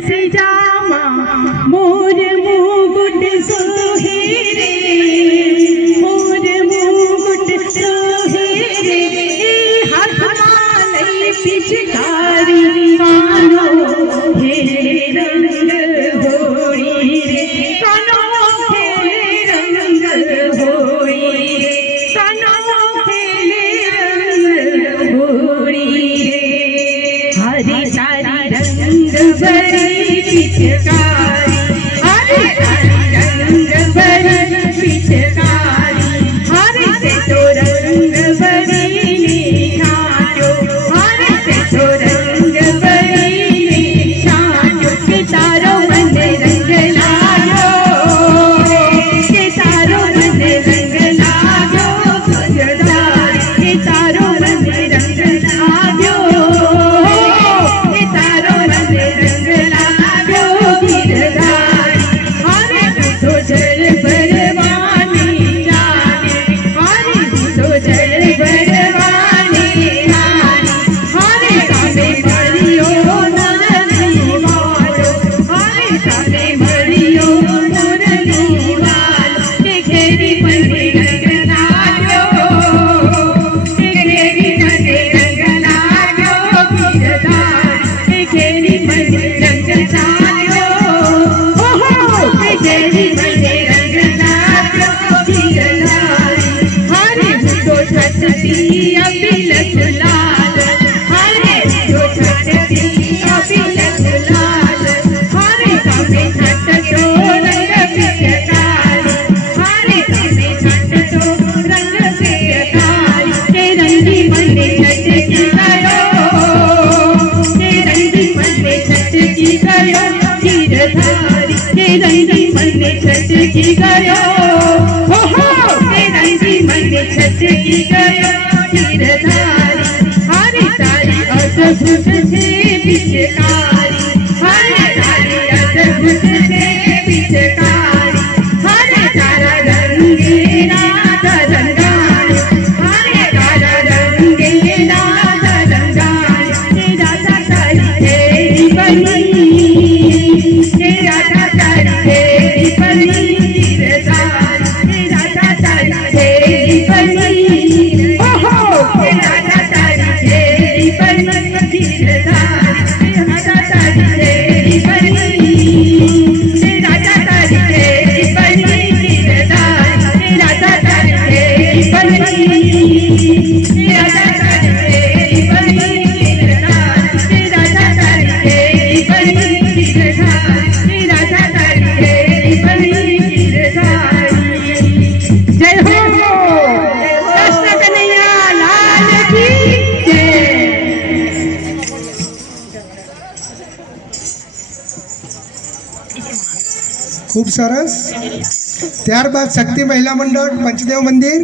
से जामा मोर मुकुट सोहे रे, मोर मुकुट सोहे रे, हाथ मालई पिचकारी कानो खेले रंग होड़ी रे, कानो खेले रंग होड़ी रे, कानो खेले रंग होड़ी रे। हरी सारी रंग भरी पिचकारी, हरी सारी रंग भरी पिचकारी, हरी से तो रंग भरी निशानो, हरी से तो रंग भरी निशानो, के तारो मन रंग लागो, के तारो मन रंग लागो गुजरात, के तारो मन रंग लागो, के तारो मन रंग लागो गिरधारी, हरे तो जल भरवानी जाने, हरे तो जल भरवानी जाने, हरे सामे मरियो नरनी वालो, हरे सामे मरियो नरनी वालो, के घेरी पन्ने रंग लागो, के घेरी पन्ने रंग लागो गिरधारी, के घेरी पन्ने रंग लागो, ओहो के घेरी पन्ने रंग लागो गिरधारी, हरे तो छटती अबिलक लाल, हरे तो छटती अबिलक लाल, हरे सामे छटतो रंग पिचकारी, हरे सामे छटतो रंग पिचकारी, के रंगी मन्ने छटकी गयो, के रंगी मन्ने छटकी गयो गिरधारी, के रंगी मन्ने छटकी गयो, हो के रंगी मन्ने छटकी गयो गिरधारी, हरी सारी अद्भुत से पिचकारी, हरी सारी अद्भुत से पिचकारी, हरे तारा रंगे नाद रंगाए, हरे तारा रंगे नाद रंगाए, तेरा तारी तेरी बनी, तेरा तारी तेरी बनी गिरधारी, तेरा तारी तेरी बनी, ओहो तेरा तारी तेरी बनी गिरधारी, तेरा तारी तेरी बनी, तेरा तारी तेरी बनी गिरधारी, तेरा तारी तेरी बनी, तेरा तारी तेरी बनी गिरधारी, तेरा तारी तेरी बनी गिरधारी, तेरा तारी तेरी बनी गिरधारी। जय हो कृष्ण कन्हैया लाल की जय। खूप सरस। त्यारबाद शक्ती महिला मंडळ पंचदेव मंदिर